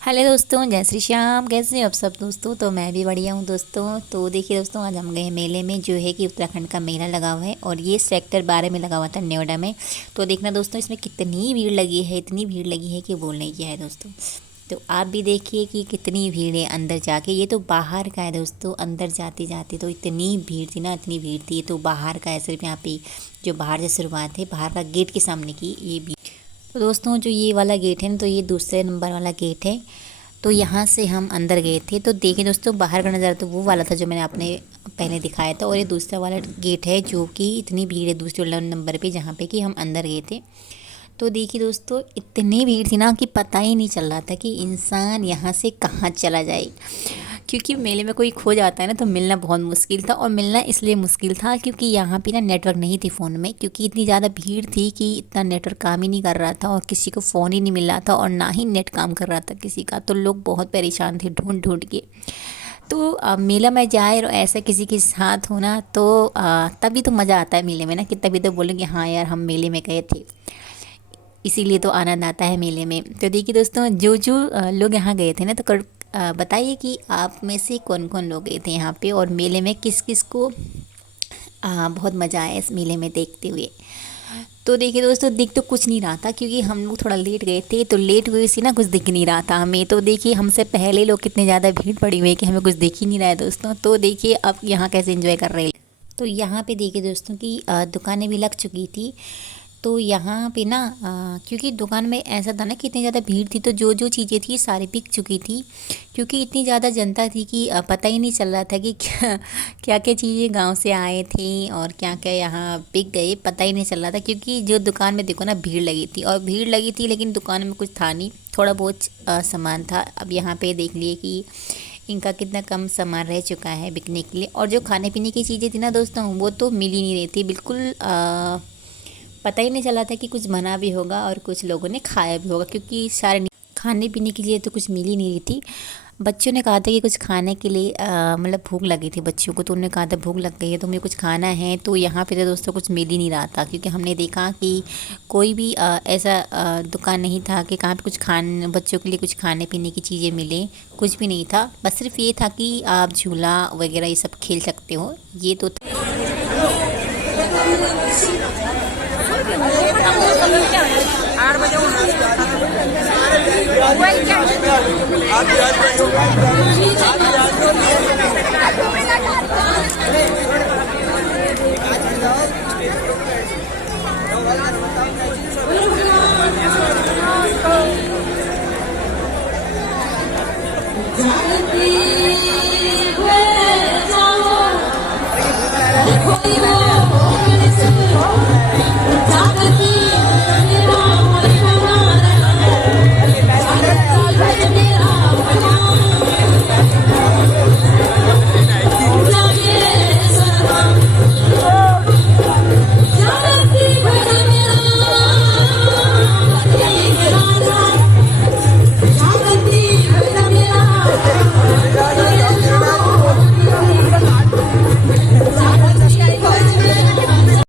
Hello दोस्तों, जय श्री श्याम। कैसे हैं आप सब दोस्तों? तो मैं भी बढ़िया हूँ दोस्तों। तो देखिए दोस्तों, आज हम गए मेले में, जो है कि उत्तराखंड का मेला लगा हुआ है और ये सेक्टर 12 में लगा हुआ था, नोएडा में। तो देखना दोस्तों, इसमें कितनी भीड़ लगी है, इतनी भीड़ लगी है कि बोलने की है दोस्तों। तो आप भी देखिए कि कितनी भीड़ है अंदर जाके। ये तो बाहर का है दोस्तों, अंदर जाते जाते तो इतनी भीड़ थी ना, इतनी भीड़ थी। ये तो बाहर का है, सिर्फ यहाँ पे जो बाहर से शुरुआत है, बाहर का गेट के सामने की ये भी। तो दोस्तों, जो ये वाला गेट है ना, तो ये दूसरे नंबर वाला गेट है। तो यहाँ से हम अंदर गए थे। तो देखिए दोस्तों, बाहर का नज़ारा तो वो वाला था जो मैंने आपने पहले दिखाया था, और ये दूसरा वाला गेट है जो कि इतनी भीड़ है दूसरे वाला नंबर पे, जहाँ पे कि हम अंदर गए थे। तो देखिए दोस्तों, इतनी भीड़ थी ना कि पता ही नहीं चल रहा था कि इंसान यहाँ से कहाँ चला जाए। क्योंकि मेले में कोई खो जाता है ना, तो मिलना बहुत मुश्किल था। और मिलना इसलिए मुश्किल था क्योंकि यहाँ पे ना नेटवर्क नहीं थी फ़ोन में, क्योंकि इतनी ज़्यादा भीड़ थी कि इतना नेटवर्क काम ही नहीं कर रहा था और किसी को फ़ोन ही नहीं मिल रहा था और ना ही नेट काम कर रहा था किसी का। तो लोग बहुत परेशान थे ढूंढ ढूंढ के। तो मेला में जाए और ऐसा किसी के साथ होना, तो तभी तो मज़ा आता है मेले में ना, कि तभी तो बोलेंगे हाँ यार, हम मेले में गए थे। इसीलिए तो आनंद आता है मेले में। तो देखिए दोस्तों, जो जो लोग यहाँ गए थे ना, तो बताइए कि आप में से कौन कौन लोग गए थे यहाँ पे, और मेले में किस किस को बहुत मज़ा आया इस मेले में देखते हुए। तो देखिए दोस्तों, दिख तो कुछ नहीं रहा था क्योंकि हम लोग थोड़ा लेट गए थे। तो लेट हुए सी ना, कुछ दिख नहीं रहा था हमें। तो देखिए, हमसे पहले लोग कितने ज़्यादा भीड़ पड़ी हुई है कि हमें कुछ दिख ही नहीं रहा है दोस्तों। तो देखिए अब यहाँ कैसे एंजॉय कर रहे हैं। तो यहाँ पे देखिए दोस्तों कि दुकानें भी लग चुकी थी। तो यहाँ पे ना क्योंकि दुकान में ऐसा था ना कि इतनी ज़्यादा भीड़ थी, तो जो जो चीज़ें थी सारी बिक चुकी थी। क्योंकि इतनी ज़्यादा जनता थी कि पता ही नहीं चल रहा था कि क्या क्या क्या चीज़ें गांव से आए थे और क्या क्या यहाँ बिक गए, पता ही नहीं चल रहा था। क्योंकि जो दुकान में देखो ना, भीड़ लगी थी और भीड़ लगी थी, लेकिन दुकान में कुछ था नहीं, थोड़ा बहुत सामान था। अब यहाँ पे देख लिए कि इनका कितना कम सामान रह चुका है बिकने के लिए। और जो खाने पीने की चीज़ें थी ना दोस्तों, वो तो मिल ही नहीं रही थी बिल्कुल। पता ही नहीं चला था कि कुछ बना भी होगा और कुछ लोगों ने खाया भी होगा, क्योंकि सारे खाने पीने के लिए तो कुछ मिल ही नहीं रही थी। बच्चों ने कहा था कि कुछ खाने के लिए मतलब भूख लगी थी बच्चों को, तो उन्होंने कहा था भूख लग गई है तो मुझे कुछ खाना है। तो यहाँ पे तो दोस्तों कुछ मिल ही नहीं रहा था, क्योंकि हमने देखा कि कोई भी ऐसा दुकान नहीं था कि कहाँ पे कुछ बच्चों के लिए कुछ खाने पीने की चीज़ें मिले। कुछ भी नहीं था, बस सिर्फ ये था कि आप झूला वगैरह ये सब खेल सकते हो, ये तो था।